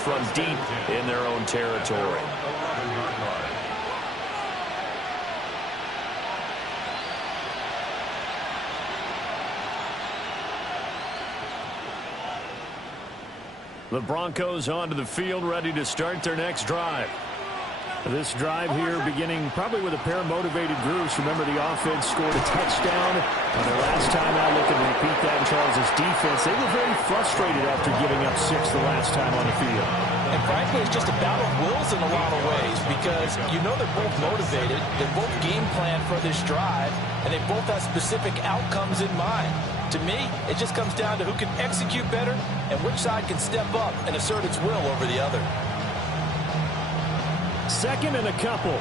from deep in their own territory. The Broncos onto the field, ready to start their next drive. This drive here beginning probably with a pair of motivated groups. Remember, the offense scored a touchdown on their last time out. Looking to repeat that in Charles' defense. They were very frustrated after giving up 6 the last time on the field. And frankly, it's just a battle of wills in a lot of ways because you know they're both motivated. They're both game planned for this drive, and they both have specific outcomes in mind. To me, it just comes down to who can execute better and which side can step up and assert its will over the other. Second and a couple.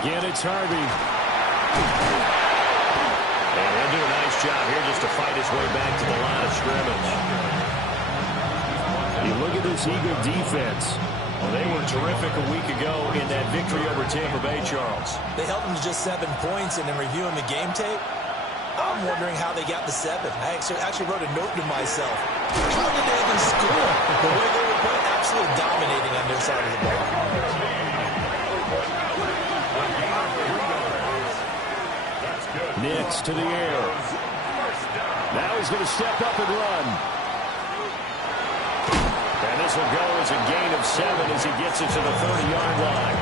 Again, it's Harvey. And he'll do a nice job here just to fight his way back to the line of scrimmage. You look at this Eagle defense. Well, they were terrific a week ago in that victory over Tampa Bay, Charles. They held them to just 7 points, and in reviewing the game tape, I'm wondering how they got the 7. I actually wrote a note to myself. How did they even score? The way they were playing, absolutely dominating on their side of the ball. Nix to the air. Now he's going to step up and run. And this will go as a gain of 7 as he gets it to the 30-yard line.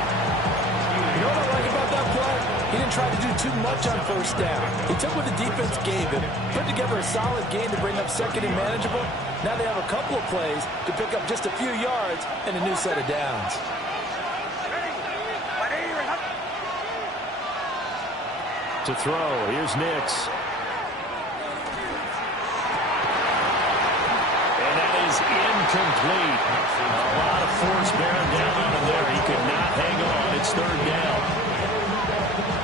You know what I like about that play? He didn't try to do too much on first down. He took what the defense gave him, put together a solid game to bring up second and manageable. Now they have a couple of plays to pick up just a few yards and a new set of downs. To throw, here's Nix. And that is incomplete. A lot of force bearing down on him there. He could not hang on. It's 3rd down.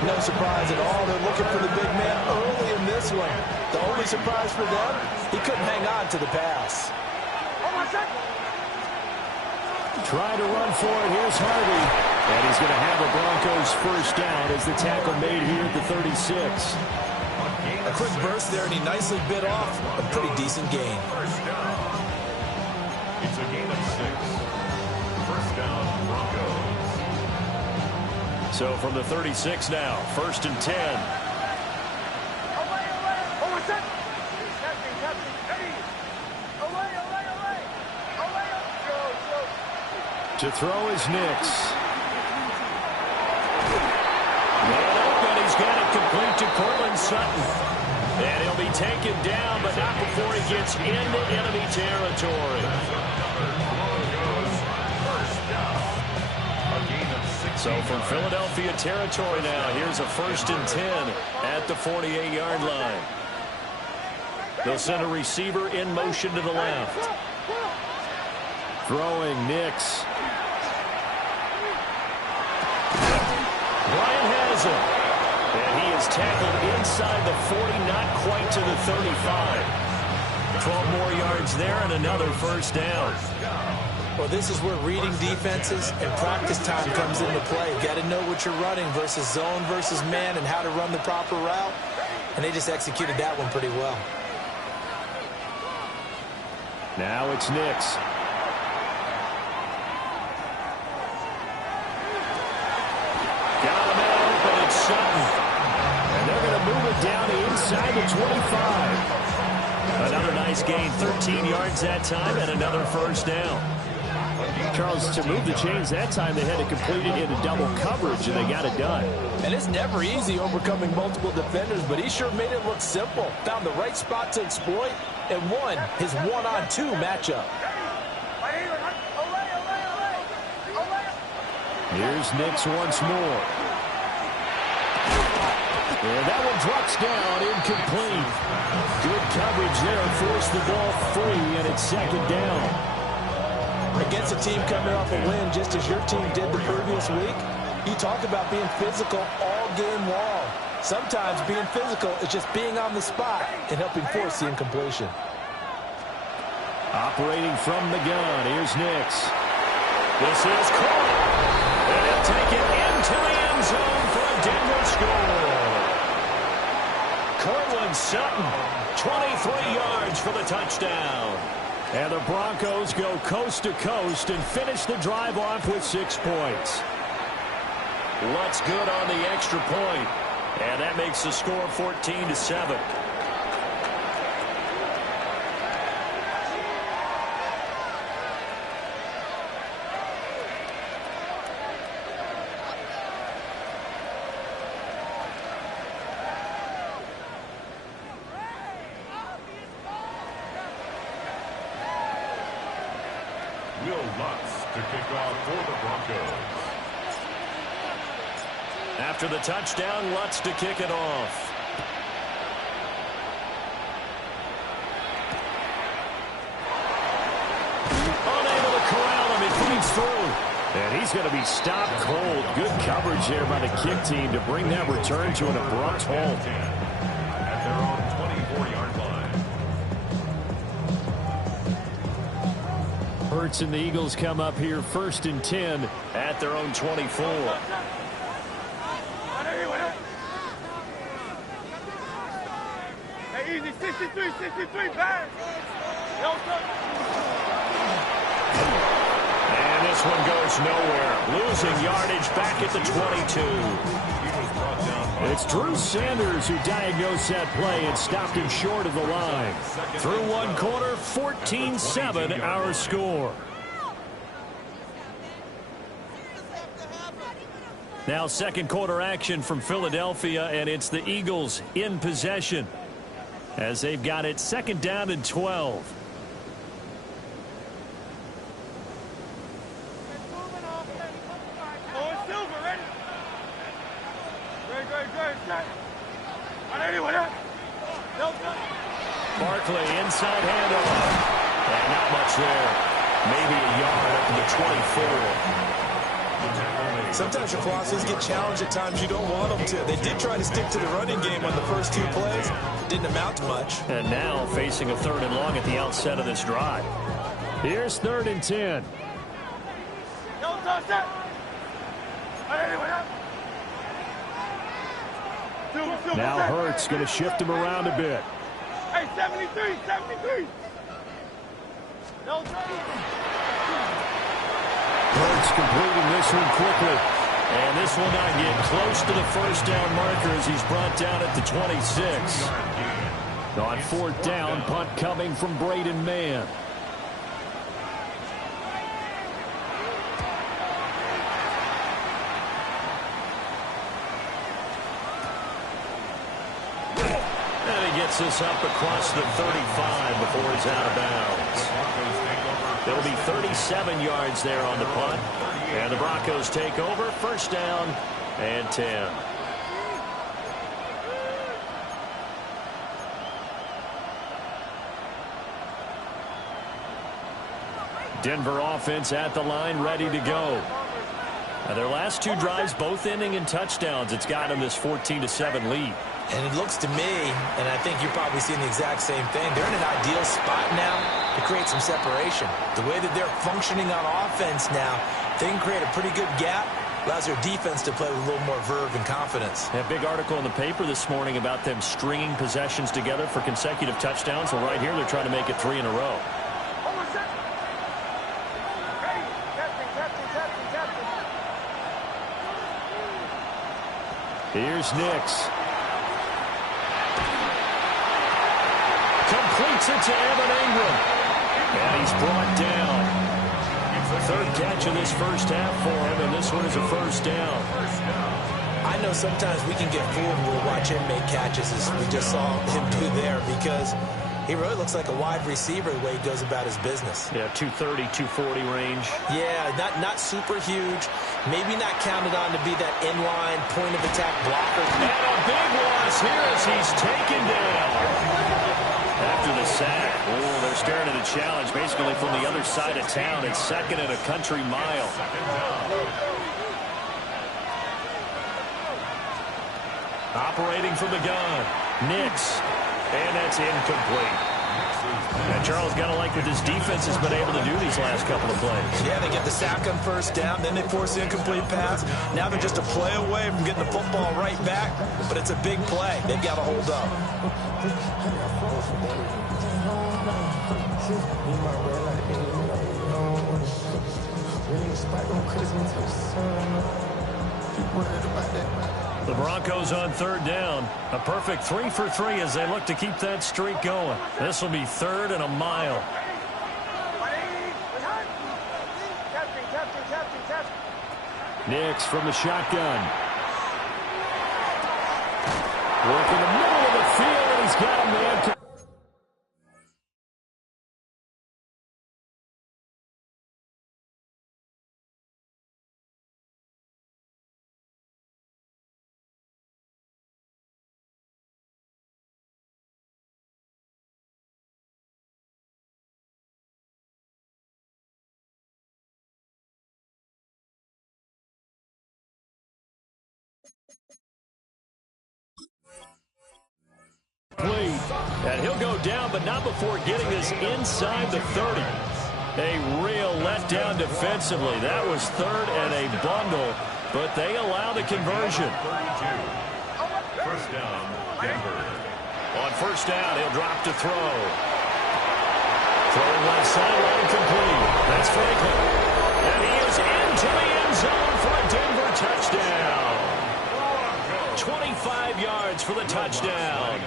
No surprise at all. They're looking for the big man early in this one. The only surprise for them, he couldn't hang on to the pass. Trying to run for it. Here's Harvey. And he's going to have a Broncos first down as the tackle made here at the 36. A quick burst there, and he nicely bit off a pretty decent gain. It's a gain of 6. First down, Broncos. So from the 36 now, 1st and 10. To throw is Nix. Man open, he's got it complete to Cortland Sutton. And he'll be taken down, but not before he gets into enemy territory. So from Philadelphia territory now, here's a 1st and 10 at the 48-yard line. They'll send a receiver in motion to the left. Throwing Nix. Brian has it. And he is tackled inside the 40, not quite to the 35. 12 more yards there and another first down. Well, this is where reading defenses and practice time comes into play. Got to know what you're running versus zone versus man and how to run the proper route. And they just executed that one pretty well. Now it's Nix. Sutton. And they're going to move it down inside the 25. Another nice gain, 13 yards that time, and another first down. Charles, to move the chains that time, they had to complete it into double coverage, and they got it done. And it's never easy overcoming multiple defenders, but he sure made it look simple. Found the right spot to exploit and won his one-on-two matchup. Here's Nix once more. And that one drops down, incomplete. Good coverage there, forced the ball free, and it's 2nd down. Against a team coming off a win, just as your team did the previous week, you talk about being physical all game long. Sometimes being physical is just being on the spot and helping force the incompletion. Operating from the gun, here's Nix. This is caught. And he'll take it into the end zone for a Denver score. Cortland Sutton, 23 yards for the touchdown. And the Broncos go coast to coast and finish the drive off with 6 points. Lutz good on the extra point. And that makes the score 14-7. Will Lutz to kick off for the Broncos. After the touchdown, Lutz to kick it off. Unable to corral him. It feeds through. And he's going to be stopped cold. Good coverage there by the kick team to bring that return to an abrupt halt. At their own 24-yard line. Hurts and the Eagles come up here 1st and 10 at their own 24. Easy, 63, back. And this one goes nowhere. Losing yardage back at the 22. It's Drew Sanders who diagnosed that play and stopped him short of the line. Through one quarter, 14-7 our score. Now second quarter action from Philadelphia, and it's the Eagles in possession as they've got it 2nd down and 12. Barkley inside handoff. And not much there. Maybe a yard up to the 24. Sometimes your philosophies get challenged at times you don't want them to. They did try to stick to the running game on the first 2 plays. Didn't amount to much. And now facing a 3rd and long at the outset of this drive. Here's 3rd and 10. Now Hurts going to shift him around a bit. Hey, 73. Hurts completing this one quickly. And this will not get close to the 1st down marker as he's brought down at the 26. On 4th down, punt coming from Braden Mann. And he gets this up across the 35 before he's out of bounds. There'll be 37 yards there on the punt. And the Broncos take over, 1st down and 10. Denver offense at the line, ready to go. Now their last 2 drives, both ending in touchdowns. It's got them this 14-7 lead. And it looks to me, and I think you're probably seeing the exact same thing, they're in an ideal spot now to create some separation. The way that they're functioning on offense now, they can create a pretty good gap. Allows their defense to play with a little more verve and confidence. A big article in the paper this morning about them stringing possessions together for consecutive touchdowns. Well, right here, they're trying to make it 3 in a row. Here's Nix. Completes it to Evan Ingram. And he's brought down. 3rd catch of this 1st half for him, and this one is a 1st down. I know sometimes we can get fooled when we watch him make catches, as we just saw him do there, because he really looks like a wide receiver the way he goes about his business. Yeah, 230, 240 range. Yeah, not super huge. Maybe not counted on to be that inline point of attack blocker. And a big loss here as he's taken down. After the sack, they're staring at a challenge basically from the other side of town. It's 2nd and a country mile. Operating from the gun, Nix. And that's incomplete. And Charles, got to like what this defense has been able to do these last couple of plays. Yeah, they get the sack on first down, then they force the incomplete pass. Now they're just a play away from getting the football right back, but it's a big play. They've got to hold up. The Broncos on third down. A perfect 3 for 3 as they look to keep that streak going. This will be 3rd and a mile. Nix from the shotgun. Work in the middle of the field, and he's got a man to... And he'll go down, but not before getting this inside the 30. A real letdown defensively. That was 3rd and a bundle, but they allow the conversion. 32. First down, Denver. On first down, he'll drop to throw. Throwing left sideline complete. That's Franklin. And he is into the end zone for a Denver touchdown. 25 yards for the touchdown.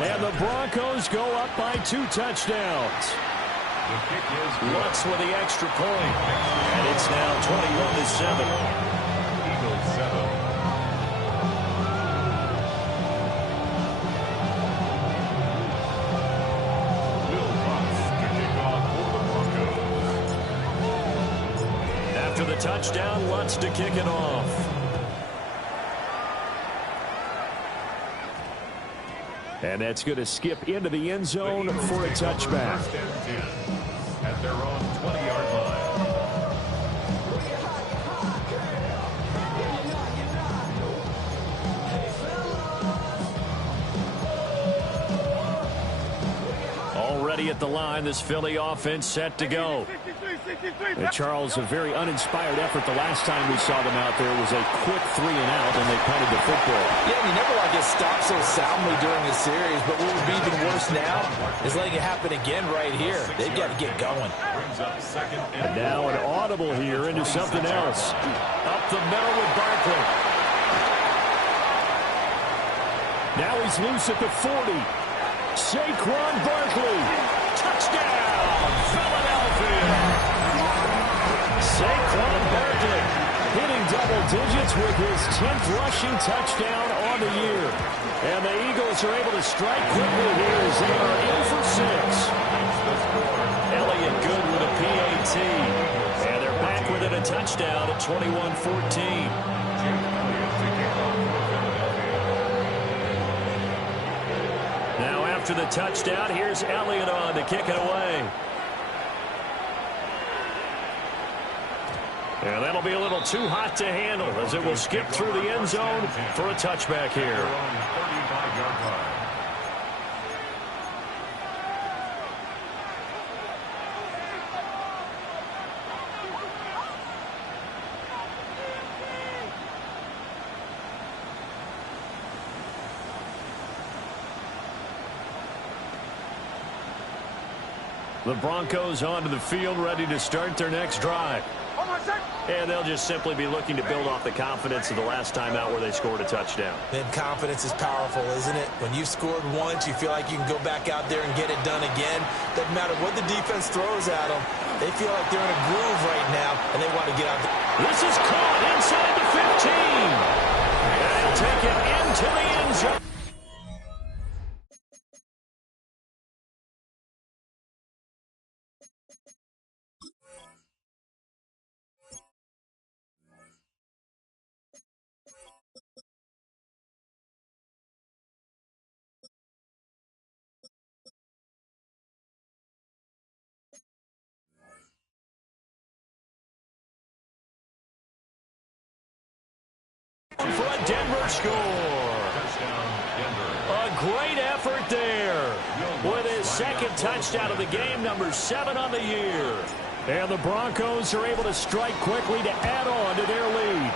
And the Broncos go up by 2 touchdowns. Lutz with the extra point. And it's now 21-7. Eagles 7. Will Lutz to kick off for the Broncos. After the touchdown, Lutz to kick it off. And that's going to skip into the end zone for a touchback. First and 10 at their own 20-yard line. Already at the line, this Philly offense set to go. And Charles, a very uninspired effort the last time we saw them out there was a quick 3 and out, and they punted the football. Yeah, you never want to get stopped so soundly during the series, but what would be even worse now is letting it happen again right here. They've got to get going. Brings up 2nd And now an audible here into something else. Up the middle with Barkley. Now he's loose at the 40. Saquon Barkley. Touchdown, Philadelphia. Saquon Barkley hitting double digits with his 10th rushing touchdown on the year. And the Eagles are able to strike quickly here as they are in for 6. Elliott good with a PAT. And they're back within a touchdown at 21-14. Now after the touchdown, here's Elliott on to kick it away. And that'll be a little too hot to handle as it will skip through the end zone for a touchback here. 35-yard line. The Broncos onto the field, ready to start their next drive. And they'll just simply be looking to build off the confidence of the last time out where they scored a touchdown. Then confidence is powerful, isn't it? When you've scored once, you feel like you can go back out there and get it done again. Doesn't matter what the defense throws at them. They feel like they're in a groove right now, and they want to get out there. This is caught inside the 15. And he'll take it into the end zone. For a Denver score. Touchdown, Denver. A great effort there with his second touchdown of the game, number 7 on the year. And the Broncos are able to strike quickly to add on to their lead.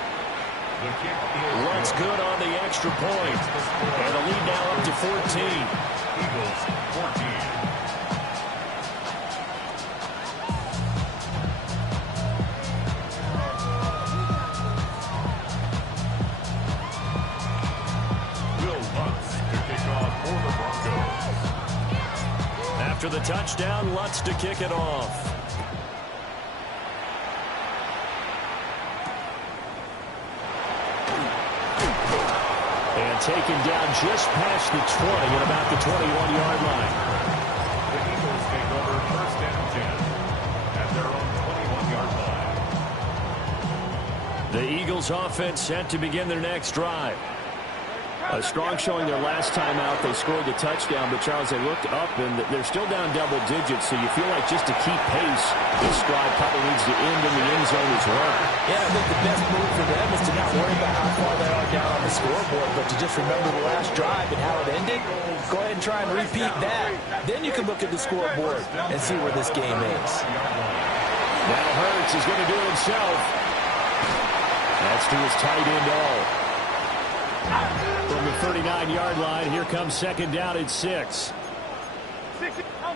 Lutz good on the extra point. And the lead now up to 14. Eagles 14. After the touchdown, Lutz to kick it off. And taken down just past the 20 at about the 21-yard line. The Eagles take over first and 10 at their own 21-yard line. The Eagles offense set to begin their next drive. A strong showing their last time out. They scored the touchdown, but, Charles, they looked up, and they're still down double digits, so you feel like just to keep pace, this drive probably needs to end in the end zone as well. Yeah, I think the best move for them is to not worry about how far they are down on the scoreboard, but to just remember the last drive and how it ended. Go ahead and try and repeat that. Then you can look at the scoreboard and see where this game is. Now Hurts is going to do it himself. That's to his tight end all. From the 39-yard line, here comes second down at 6.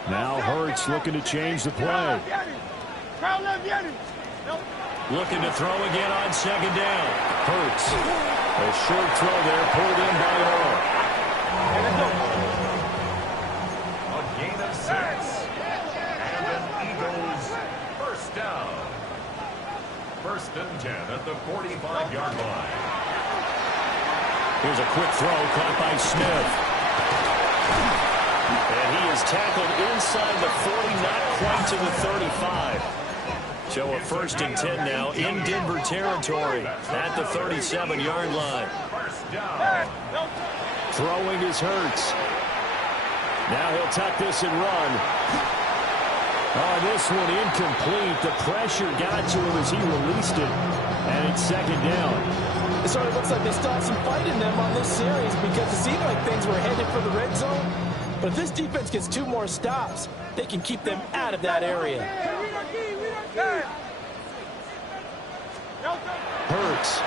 Now Hurts looking to change the play. Looking to throw again on second down. Hurts. A short throw there, pulled in by Orr. A gain of 6. And an Eagles first down. First and 10 at the 45-yard line. Here's a quick throw caught by Smith. And he is tackled inside the 40, not quite to the 35. So a first and 10 now in Denver territory at the 37-yard line. Throwing is Hurts. Now he'll tuck this and run. Oh, this one incomplete. The pressure got to him as he released it. And it's second down. It sort of looks like they still have some fight in them on this series because it seemed like things were headed for the red zone. But if this defense gets 2 more stops, they can keep them out of that area. Hurts.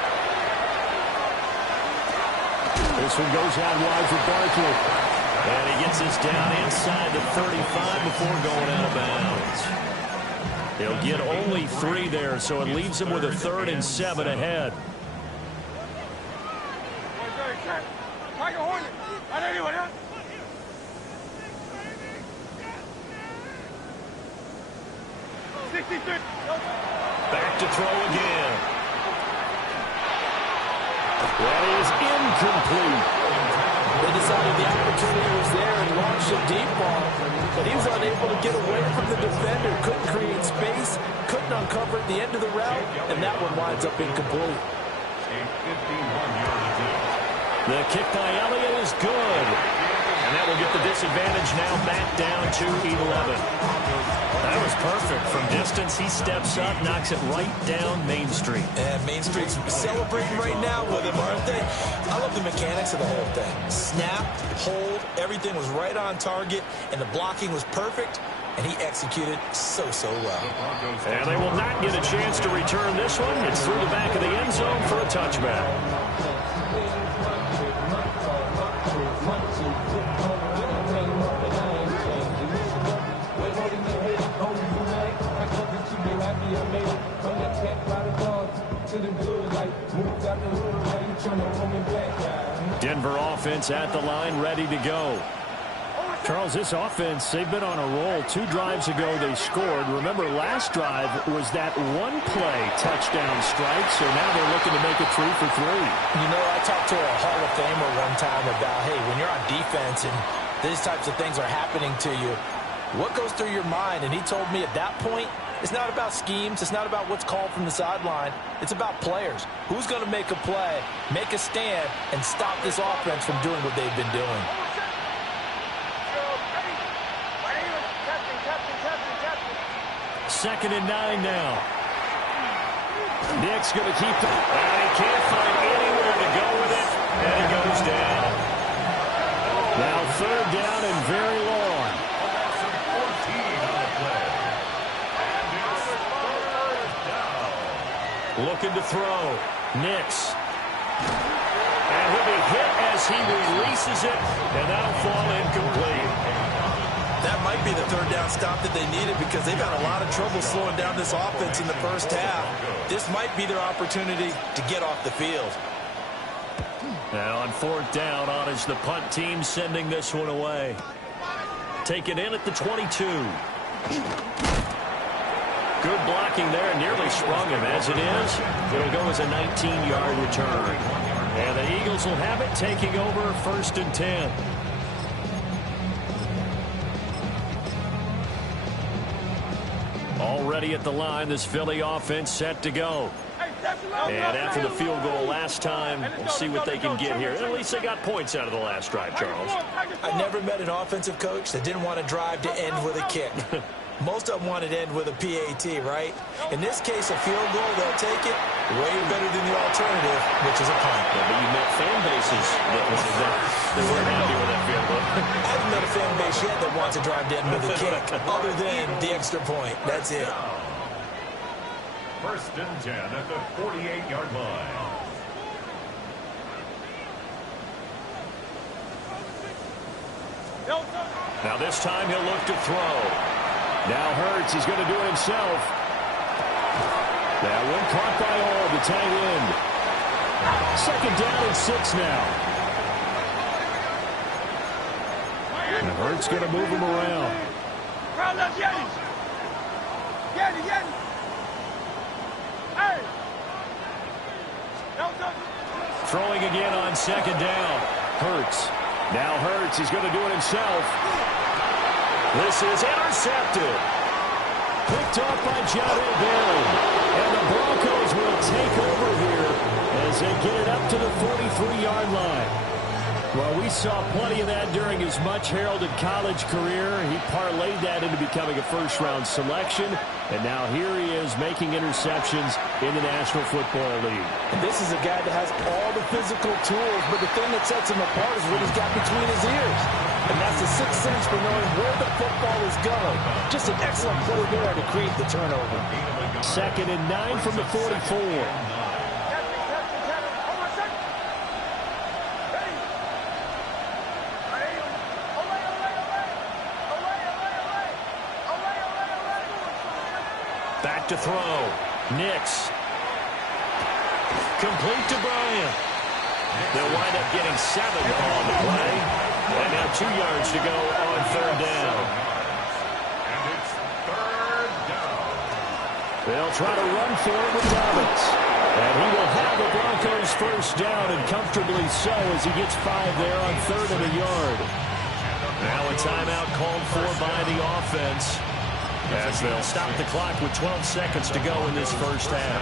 This one goes out wide for Barkley. And he gets this down inside the 35 before going out of bounds. He'll get only 3 there, so it leaves him with a 3rd and 7 ahead. Back to throw again. That is incomplete. They decided the opportunity was there and launched a deep ball, but he was unable to get away from the defender, couldn't create space, couldn't uncover at the end of the route, and that one winds up incomplete. A 51-yard attempt. The kick by Elliott is good. And that will get the disadvantage now back down to 11. That was perfect. From distance, he steps up, knocks it right down Main Street. And Main Street's celebrating right now with him, aren't they? I love the mechanics of the whole thing. Snap, hold, everything was right on target, and the blocking was perfect, and he executed so well. And they will not get a chance to return this one. It's through the back of the end zone for a touchback. Denver offense at the line, ready to go. Charles, this offense, they've been on a roll. 2 drives ago, they scored. Remember, last drive was that one-play touchdown strike, so now they're looking to make it 3 for 3. You know, I talked to a Hall of Famer one time about, hey, when you're on defense and these types of things are happening to you, what goes through your mind? And he told me at that point, it's not about schemes. It's not about what's called from the sideline. It's about players. Who's going to make a play, make a stand, and stop this offense from doing what they've been doing? Second and 9 now. Nick's going to keep the... And he can't find anywhere to go with it. And he goes down. Now third down and very long. A loss of 14 on the play. And it's third down. Looking to throw. Nix. And he'll be hit as he releases it, and that'll fall incomplete. That might be the third down stop that they needed because they've had a lot of trouble slowing down this offense in the first half. This might be their opportunity to get off the field. Now on fourth down, on is the punt team sending this one away. Take it in at the 22. Good blocking there, nearly sprung him. As it is, it'll go as a 19-yard return. And the Eagles will have it, taking over first and 10. Already at the line, this Philly offense set to go. And after the field goal last time, we'll see what they can get here. At least they got points out of the last drive, Charles. I never met an offensive coach that didn't want to drive to end with a kick. Most of them wanted to end with a PAT, right? In this case, a field goal, they'll take it way better than the alternative, which is a punt. Yeah, but you met fan bases that weren't happy with that field goal. I haven't met a fan base yet that wants to drive to end with a kick, other than the extra point. That's it. First and 10 at the 48-yard line. Now this time he'll look to throw. Now Hurts, he's going to do it himself. That one caught by all, the tight end. Second down and 6 now. And Hurts going to move him around. Throwing again on second down. Hurts. Now Hurts, he's going to do it himself. This is intercepted. Picked off by Jahdae Barron. And the Broncos will take over here as they get it up to the 43-yard line. Well, we saw plenty of that during his much-heralded college career. He parlayed that into becoming a first-round selection. And now here he is making interceptions in the National Football League. And this is a guy that has all the physical tools, but the thing that sets him apart is what he's got between his ears. And that's the sixth sense for knowing where the football is going. Just an excellent play there to create the turnover. Second and 9 from the 44. Back to throw. Nix. Complete to Bryant. They'll wind up getting 7 on the play. And now 2 yards to go on third down. And it's third down. They'll try to run for it with Dobbins. And he will have the Broncos first down, and comfortably so, as he gets 5 there on third and a yard. Now a timeout called for by the offense, as they'll stop the clock with 12 seconds to go in this first half.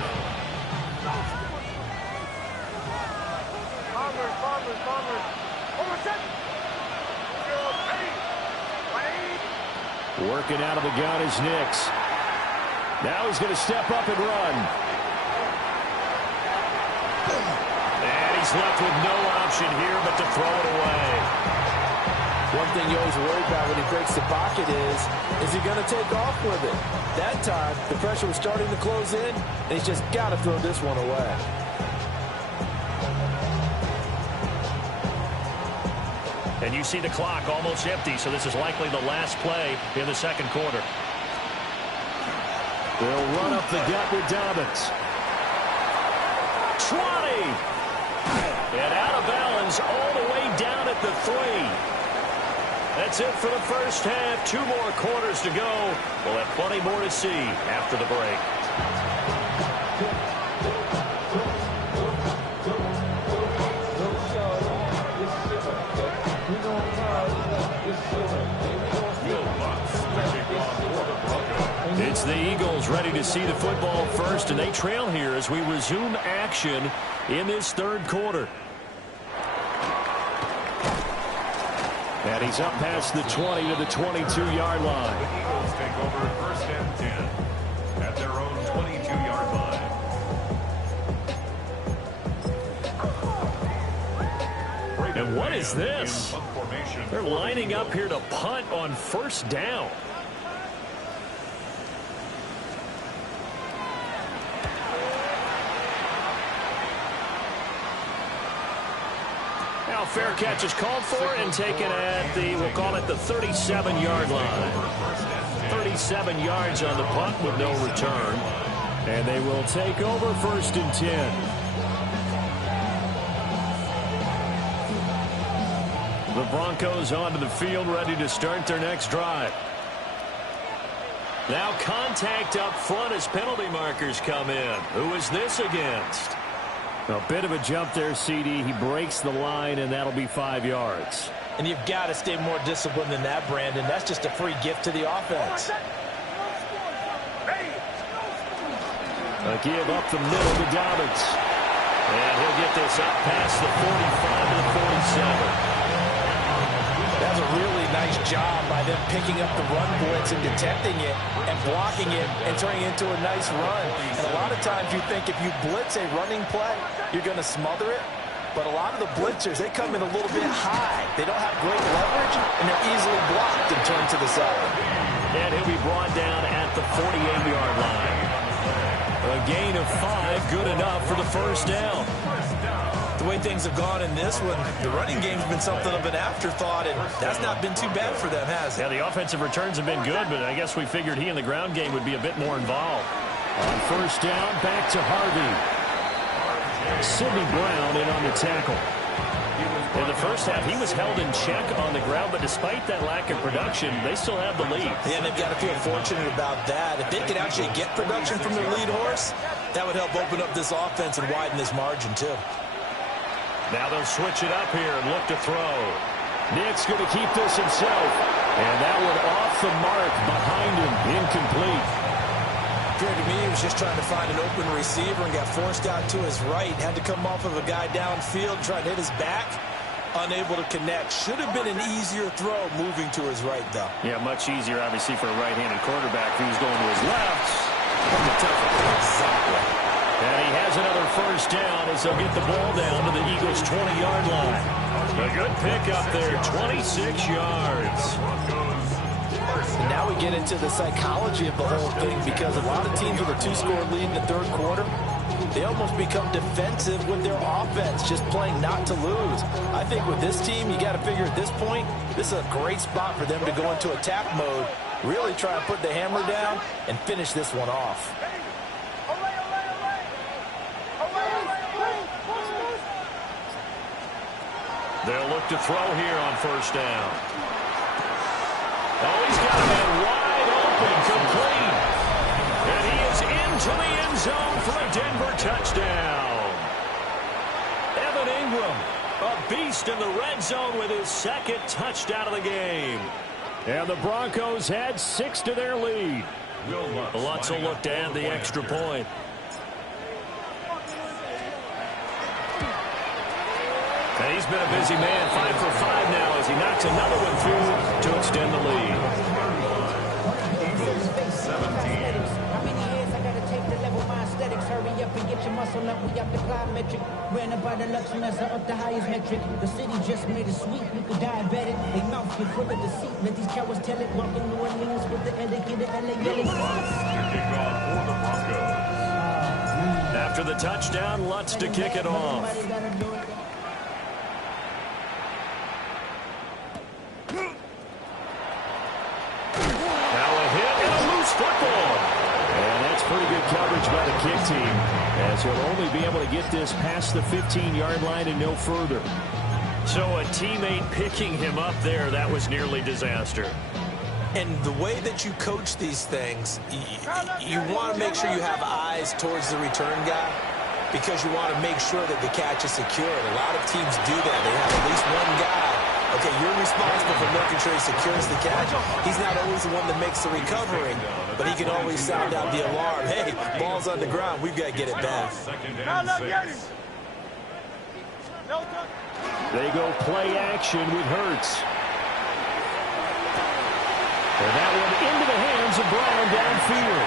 Working out of the gun is Nix. Now he's going to step up and run. And he's left with no option here but to throw it away. One thing you always worry about when he breaks the pocket is he going to take off with it? That time, the pressure was starting to close in, and he's just got to throw this one away. And you see the clock almost empty, so this is likely the last play in the second quarter. They'll run up the gut with Dobbins. 20! And out of bounds all the way down at the 3. That's it for the first half. 2 more quarters to go. We'll have plenty more to see after the break. It's the Eagles ready to see the football first, and they trail here as we resume action in this third quarter. And he's up past the 20 to the 22-yard line. The Eagles take over first and 10 at their own 22-yard line. And what is this? They're lining up here to punt on first down. Now fair catch is called for and taken at the, we'll call it the 37-yard line. 37 yards on the punt with no return. And they will take over 1st and 10. The Broncos onto the field, ready to start their next drive. Now contact up front as penalty markers come in. Who is this against? A bit of a jump there, CD. He breaks the line, and that'll be 5 yards. And you've got to stay more disciplined than that, Brandon. That's just a free gift to the offense. A give up the middle to Dobbins. And he'll get this up past the 45 to the 47. That's a really nice job by them picking up the run blitz and detecting it and blocking it and turning it into a nice run. And a lot of times you think if you blitz a running play, you're going to smother it. But a lot of the blitzers, they come in a little bit high. They don't have great leverage, and they're easily blocked and turned to the side. And he'll be brought down at the 48-yard line. A gain of 5, good enough for the first down. The way things have gone in this one, the running game's been something of an afterthought, and that's not been too bad for them, has it? Yeah, the offensive returns have been good, but I guess we figured he in the ground game would be a bit more involved. On first down, back to Harvey. Sidney Brown in on the tackle. In the first half, he was held in check on the ground, but despite that lack of production, they still have the lead. Yeah, and they've got to feel fortunate about that. If they could actually get production from their lead horse, that would help open up this offense and widen this margin, too. Now they'll switch it up here and look to throw. Nick's going to keep this himself. And that one off the mark behind him. Incomplete. Appeared to me he was just trying to find an open receiver and got forced out to his right. Had to come off of a guy downfield, trying to hit his back. Unable to connect. Should have been an easier throw moving to his right, though. Yeah, much easier, obviously, for a right-handed quarterback who's going to his left. Exactly. And he has another first down as they'll get the ball down to the Eagles' 20-yard line. A good pickup there, 26 yards. And now we get into the psychology of the whole thing, because a lot of teams with a 2-score lead in the third quarter, they almost become defensive with their offense, just playing not to lose. I think with this team, you got to figure at this point, this is a great spot for them to go into attack mode, really try and put the hammer down and finish this one off. They'll look to throw here on first down. Oh, he's got a man wide open, complete. And he is into the end zone for a Denver touchdown. Evan Ingram, a beast in the red zone with his second touchdown of the game. And the Broncos add 6 to their lead. Lutz will look to add the extra point. And he's been a busy man, 5 for 5 now as he knocks another one through to extend the lead. Eagles 17. How many years I gotta take to level my aesthetics? Hurry up and get your muscle up. We got the plyometric. Ran up by the Luxembourg up the highest metric. The city just made it sweet. You could diabetic. They mouth get full of deceit. Let these cowards tell it. Walking New Orleans with the etiquette of LA yelling. Kickoff for the Broncos. After the touchdown, Lutz to kick it off. Pretty good coverage by the kick team, as he'll only be able to get this past the 15-yard line and no further. So a teammate picking him up there, that was nearly disaster. And the way that you coach these things, you want to make sure you have eyes towards the return guy, because you want to make sure that the catch is secured. A lot of teams do that. They have at least one guy. Okay, you're responsible for making sure he secures the catch. He's not always the one that makes the recovery, but he can always sound out the alarm. Hey, ball's on the ground. We've got to get it back. They go play action with Hurts. And that one into the hands of Brown downfield.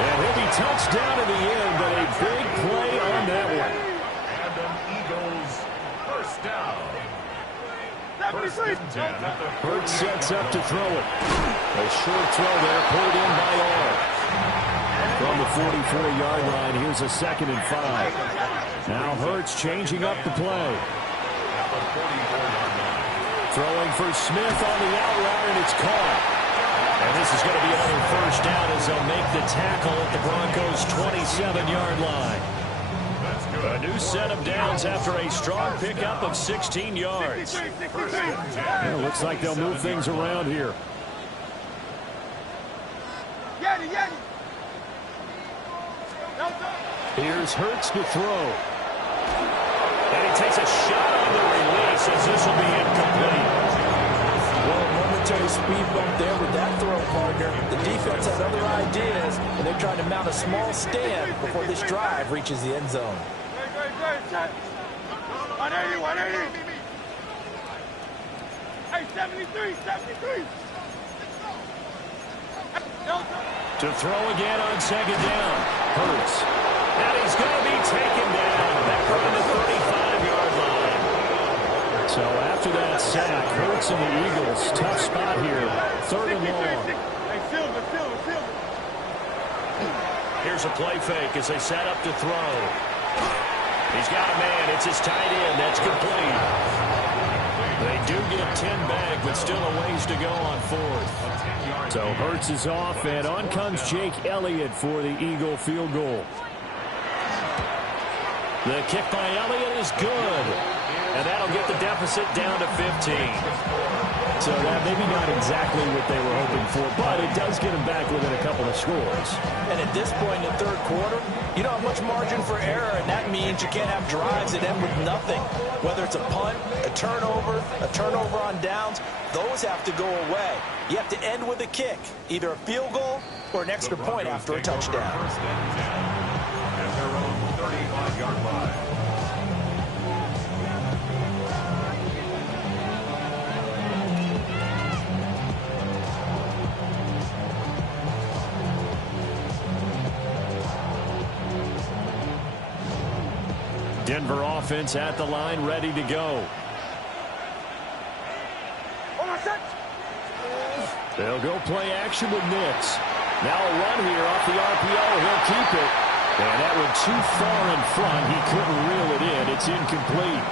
And he'll be touched down in the end, but a big play on that one. And an Eagles first down. First 73. and 10 at the Hurts sets up to throw it. A short throw there, pulled in by Orr. From the 44-yard line, here's a 2nd and 5. Now Hurts changing up the play. at the 44-yard line. Throwing for Smith on the out route, and it's caught. And this is going to be another first down as they'll make the tackle at the Broncos' 27-yard line. That's good. A new set of downs after a strong pickup of 16 yards. 63, 63. Yeah, looks like they'll move things around here. Yeti, Yeti. Here's Hurts to throw. And he takes a shot on the release as this will be incomplete. Well, a momentary speed bump there with that throw, partner. The defense has other ideas, and they're trying to mount a small stand before this drive reaches the end zone. Good, check. 180, 180. Hey, 73, 73. To throw again on 2nd down. Hurts. And he's going to be taken down. Back around the 35-yard line. So after that sack, Hurts and the Eagles, tough spot here. 3rd and long. Hey, Silver. Here's a play fake as they set up to throw. He's got a man. It's his tight end. That's complete. They do get 10 back, but still a ways to go on 4th. So Hurts is off, and on comes Jake Elliott for the Eagle field goal. The kick by Elliott is good. And that'll get the deficit down to 15. So that maybe not exactly what they were hoping for, but it does get them back within a couple of scores. And at this point in the 3rd quarter, you don't have much margin for error, and that means you can't have drives that end with nothing. Whether it's a punt, a turnover on downs, those have to go away. You have to end with a kick, either a field goal or an extra point after a touchdown. First and 10 at their own 35-yard line. Denver offense at the line, ready to go. They'll go play action with Nix. Now a run here off the RPO. He'll keep it. And that went too far in front. He couldn't reel it in. It's incomplete.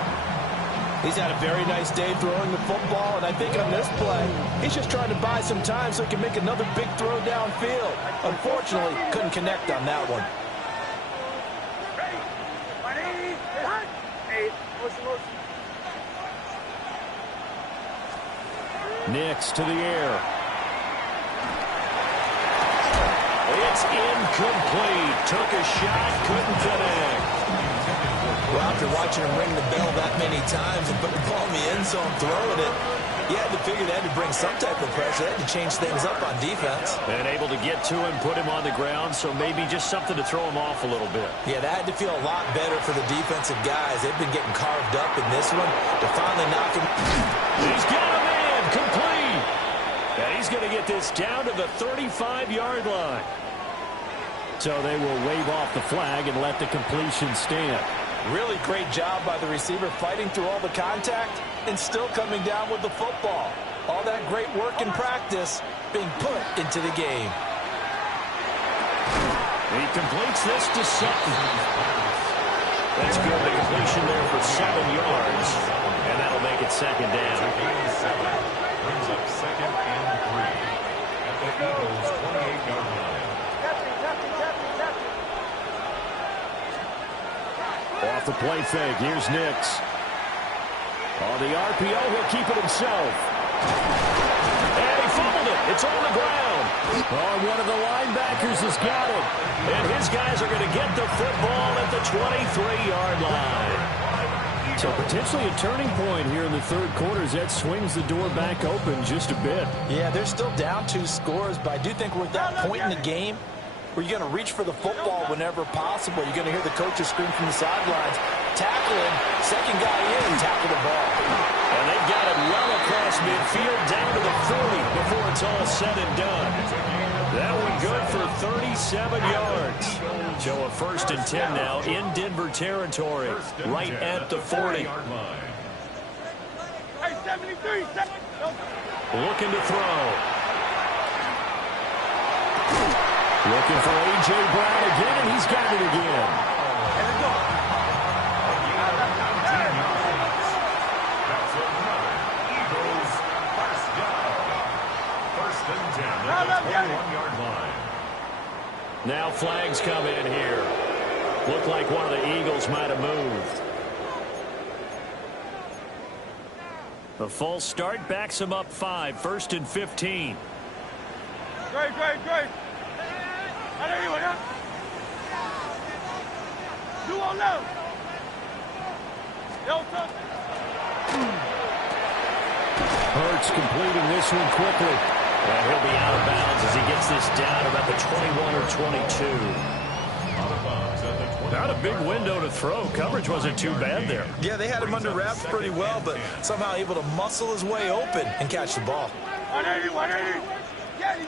He's had a very nice day throwing the football, and I think on this play, he's just trying to buy some time so he can make another big throw downfield. Unfortunately, couldn't connect on that one. Nix to the air. It's incomplete. Took a shot, couldn't connect. Well, after watching him ring the bell that many times and put the ball in the end zone, throwing it, you had to figure they had to bring some type of pressure. They had to change things up on defense. And able to get to him, put him on the ground, so maybe just something to throw him off a little bit. Yeah, that had to feel a lot better for the defensive guys. They've been getting carved up in this one to finally knock him. He's got a man, complete. And he's going to get this down to the 35-yard line. So they will wave off the flag and let the completion stand. Really great job by the receiver fighting through all the contact and still coming down with the football. All that great work in practice being put into the game. He completes this to Sutton. That's good. The completion there for 7 yards. And that'll make it 2nd down. Brings up 2nd and 3 at the Eagles' 28-yard line. Off the play fake, here's Nix. On the RPO, he'll keep it himself. And he fumbled it. It's on the ground. Oh, one of the linebackers has got it. And his guys are going to get the football at the 23-yard line. So potentially a turning point here in the 3rd quarter as that swings the door back open just a bit. Yeah, they're still down 2 scores, but I do think we're at that point in the game where you're going to reach for the football whenever possible. You're going to hear the coaches scream from the sidelines, tackle him, second guy in, tackle the ball. And they've got it well across midfield down to the 40 before it's all said and done. That one good for 37 yards. So a 1st and 10 now in Denver territory, right at the 40. Hey, 73. Looking to throw. Looking for A.J. Brown again, and he's got it again. That's another Eagles first down. First and 10 at the 21-yard line. Now flags come in here. Looked like one of the Eagles might have moved. The false start backs him up 5. First and 15. Great. Anyway, huh? You won't know. Hurts completing this one quickly. And he'll be out of bounds as he gets this down about the 21 or 22. Out of bounds at the 20. Not a big window to throw. Coverage wasn't too bad there. Yeah, they had him under wraps pretty well, but somehow able to muscle his way open and catch the ball. 180. Get it.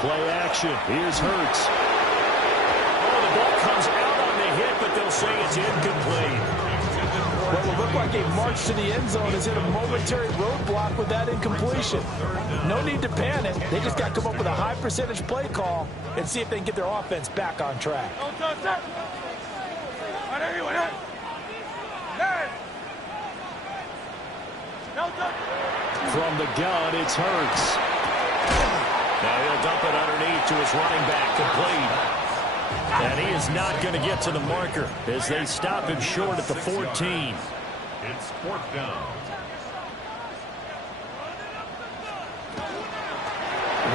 Play action. Here's Hurts. Oh, the ball comes out on the hit, but they'll say it's incomplete. Well, it looked like a march to the end zone has hit a momentary roadblock with that incompletion. No need to panic. They just got to come up with a high percentage play call and see if they can get their offense back on track. From the gun, it's Hurts. Now he'll dump it underneath to his running back, complete. And he is not going to get to the marker as they stop him short at the 14. It's fourth down.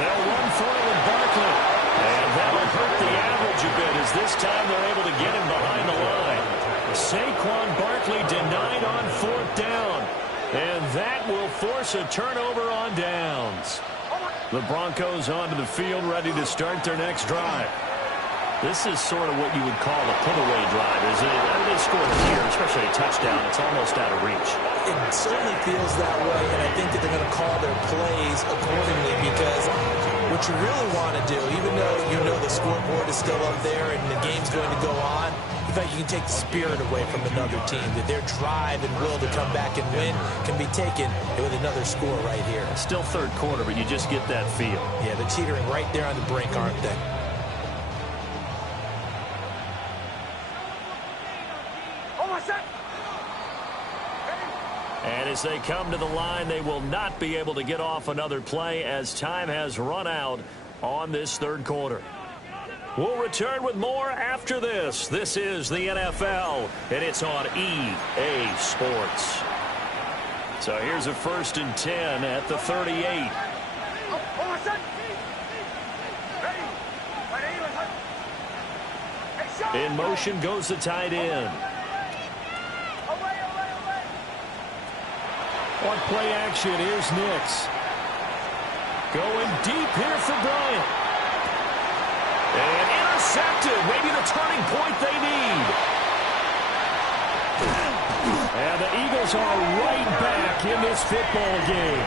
They'll run for it with Barkley. And that'll hurt the average a bit as this time they're able to get him behind the line. Saquon Barkley denied on fourth down. And that will force a turnover on downs. The Broncos onto the field ready to start their next drive. This is sort of what you would call a put-away drive, isn't it? I mean, they scored here, especially a touchdown. It's almost out of reach. It certainly feels that way, and I think that they're going to call their plays accordingly because what you really want to do, even though you know the scoreboard is still up there and the game's going to go on, in fact, you can take the spirit away from another team, that their drive and will to come back and win can be taken with another score right here. Still third quarter, but you just get that feel. Yeah, they're teetering right there on the brink, aren't they? And as they come to the line, they will not be able to get off another play as time has run out on this third quarter. We'll return with more after this. This is the NFL, and it's on EA Sports. So here's a 1st and 10 at the 38. In motion goes the tight end. On play action, here's Nix. Going deep here for Bryant. And intercepted. Maybe the turning point they need. And the Eagles are right back in this football game.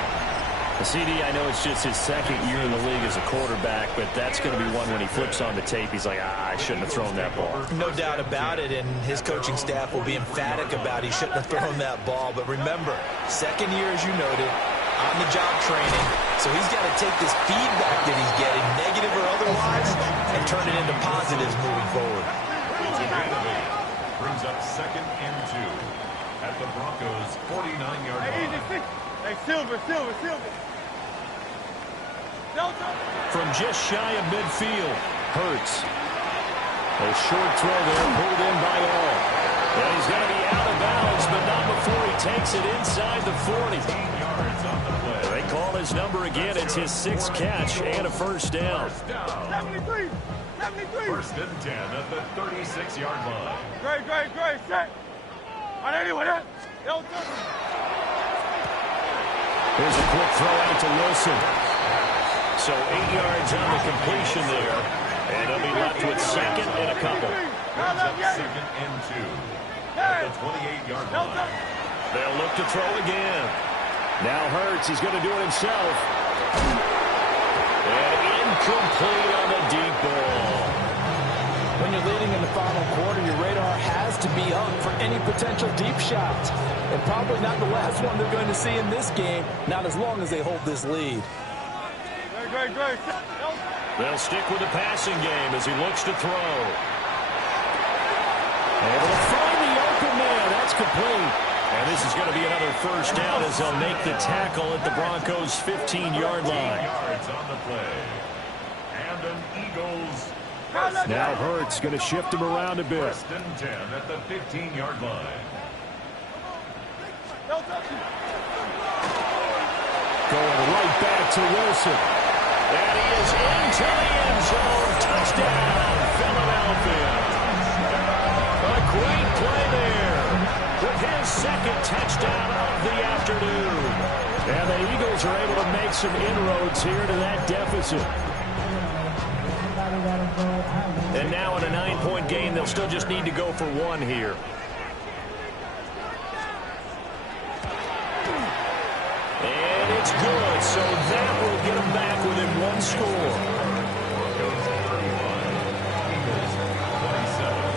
CD, I know it's just his second year in the league as a quarterback, but that's going to be one when he flips on the tape, he's like, I shouldn't have thrown that ball. No doubt about it, and his coaching staff will be emphatic about he shouldn't have thrown that ball. But remember, second year, as you noted, on-the-job training, so he's got to take this feedback that he's getting, negative or otherwise, and turn it into positives moving forward. Brings up 2nd and 2 at the Broncos' 49-yard line. Hey, Silver. From just shy of midfield, Hurts. A short throw there, pulled in by all. And he's going to be out of bounds, but not before he takes it inside the 40. 15 yards on the play. They call his number again. It's his 6th catch and a first down. 73. 1st and 10 at the 36-yard line. Great. Set. On anyone, huh? Here's a quick throw out to Wilson. So 8 yards on the completion there. And they'll be left with 2nd and a couple. Brings up 2nd and 2 at the 28-yard line. They'll look to throw again. Now Hurts is going to do it himself. And incomplete on the deep ball. When you're leading in the final quarter, your radar has to be up for any potential deep shots. And probably not the last one they're going to see in this game, not as long as they hold this lead. Great. They'll stick with the passing game as he looks to throw. Able to find the open man. That's complete. And this is going to be another first down as they'll make the tackle at the Broncos' 15-yard line. Yards on the play. And an Eagles. Now Hurts going to shift him around a bit. First and 10 at the 15-yard line. Going right back to Wilson. And he is into the end zone. Touchdown, Philadelphia. A great play there with his second touchdown of the afternoon. And the Eagles are able to make some inroads here to that deficit. And now in a 9-point game, they'll still just need to go for one here. And it's good, so that will get them back within one score. Broncos 31, Eagles 27.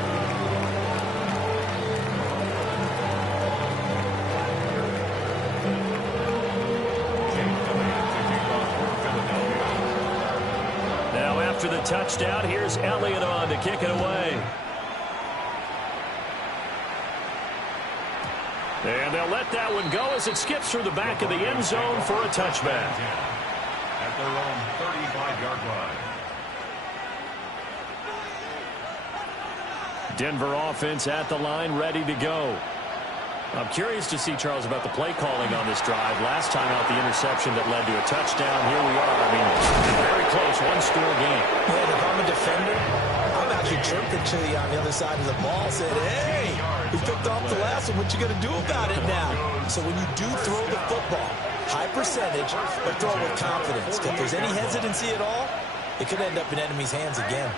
Now after the touchdown, here's Elliott on to kick it away. And they'll let that one go as it skips through the back of the end zone for a touchback. At their own 35-yard line. Denver offense at the line, ready to go. I'm curious to see, Charles, about the play calling on this drive. Last time out, the interception that led to a touchdown. Here we are. I mean, very close, one-score game. Man, if I'm a defender, I'm actually chirping Chili on the other side of the ball, saying, hey, we picked off the last one. What you going to do about it now? So when you do throw the football, high percentage, but throw it with confidence. If there's any hesitancy at all, it could end up in enemy's hands again.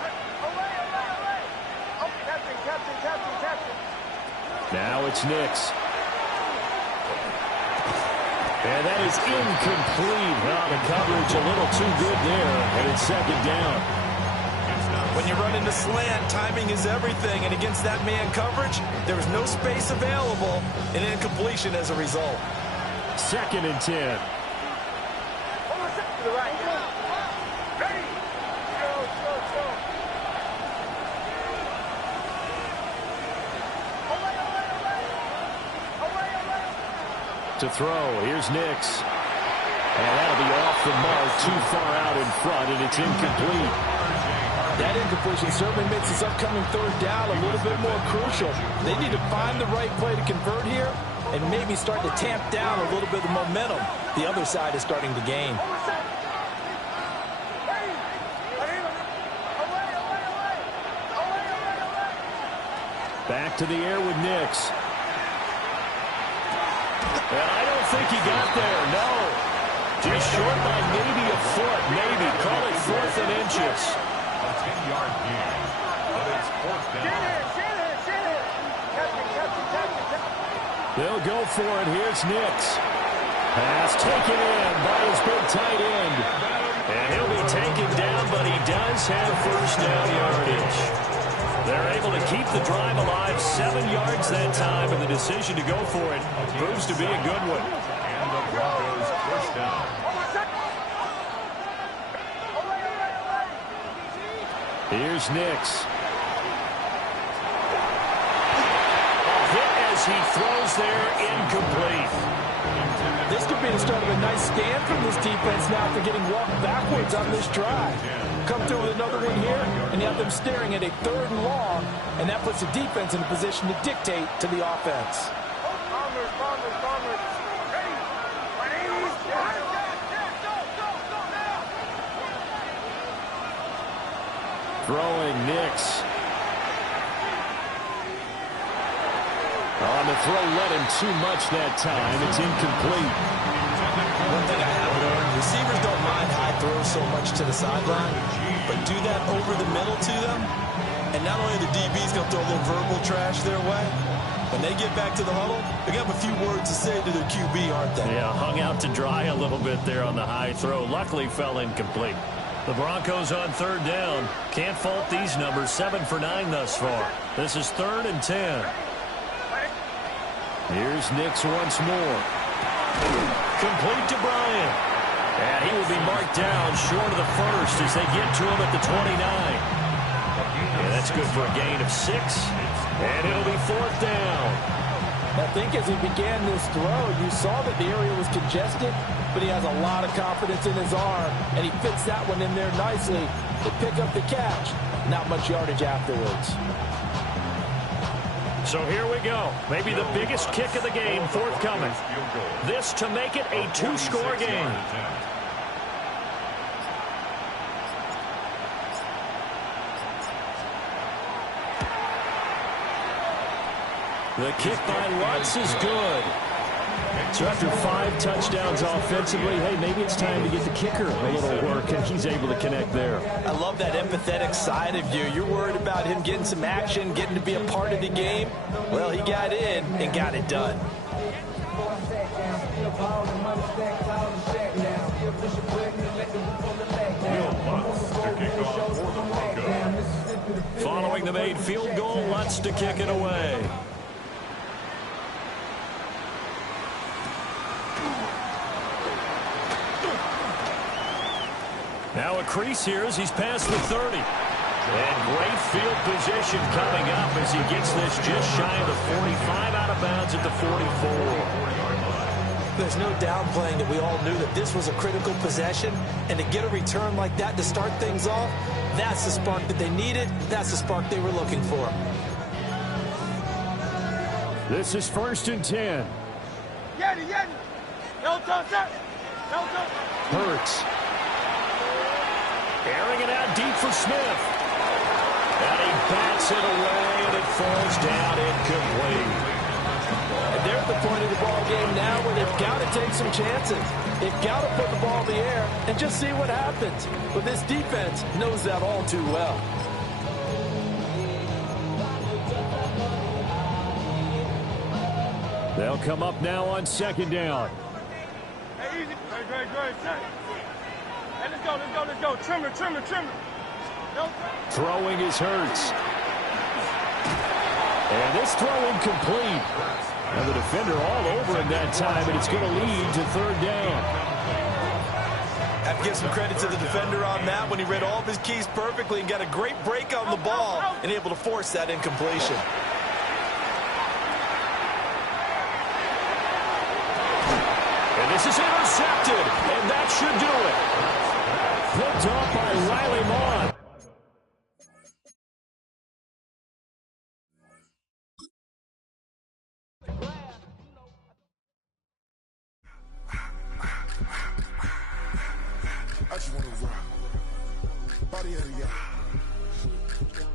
Now it's Nix. And that is incomplete. Well, the coverage a little too good there, and it's second down. When you run into slant, timing is everything, and against that man coverage, there is no space available, and incompletion as a result. Second and 10. To throw, here's Nix. And that'll be off the mark, too far out in front, and it's incomplete. That incompletion certainly makes this upcoming third down a little bit more crucial. They need to find the right play to convert here and maybe start to tamp down a little bit of momentum the other side is starting to gain. Back to the air with Nix. And I don't think he got there, no. Just short by maybe a foot, maybe. Call it 4th and inches. A 10-yard gain, but it's 4th down. They'll go for it. Here's Nix. Pass taken in by his big tight end. And he'll be taken down, but he does have first down yardage. They're able to keep the drive alive, 7 yards that time, and the decision to go for it proves to be a good one. And the Broncos first down. Here's Nix. A hit as he throws there, incomplete. This could be the start of a nice stand from this defense now after getting walked backwards on this drive. Come through with another one here, and you have them staring at a 3rd and long, and that puts the defense in a position to dictate to the offense. Throwing Nix. On the throw, let him too much that time. It's incomplete. One thing I have learned, receivers don't mind high throws so much to the sideline, but do that over the middle to them, and not only the DB's going to throw a little verbal trash their way, when they get back to the huddle, they're going to have a few words to say to their QB, aren't they? Yeah, hung out to dry a little bit there on the high throw. Luckily fell incomplete. The Broncos on third down. Can't fault these numbers. 7 for 9 thus far. This is 3rd and 10. Here's Nix once more. Complete to Bryant. And he will be marked down short of the first as they get to him at the 29. And that's good for a gain of 6. And it'll be 4th down. I think as he began this throw, you saw that the area was congested, but he has a lot of confidence in his arm, and he fits that one in there nicely to pick up the catch. Not much yardage afterwards. So here we go. Maybe the biggest kick of the game forthcoming. This to make it a 2-score game. The kick by Lutz is good. So after 5 touchdowns offensively, hey, maybe it's time to get the kicker a little work, and he's able to connect there. I love that empathetic side of you. You're worried about him getting some action, getting to be a part of the game. Well, he got in and got it done. Following the made field goal, Lutz to kick it away. Now a crease here as he's past the 30. And great field position coming up as he gets this just shy of the 45, out of bounds at the 44. There's no downplaying that we all knew that this was a critical possession, and to get a return like that to start things off, that's the spark that they needed. That's the spark they were looking for. This is 1st and 10. Hurts. Airing it out deep for Smith. And he bats it away, and it falls down incomplete. And they're at the point of the ball game now where they've got to take some chances. They've got to put the ball in the air and just see what happens. But this defense knows that all too well. They'll come up now on 2nd down. Hey, easy. Great. Hey, let's go. Trimmer. Throwing is Hurts. And this throw incomplete. And the defender all over him that time, and it's going to lead to 3rd down. I have to give some credit to the defender on that when he read all of his keys perfectly and got a great break on the ball and able to force that incompletion. And this is intercepted, and that should do it.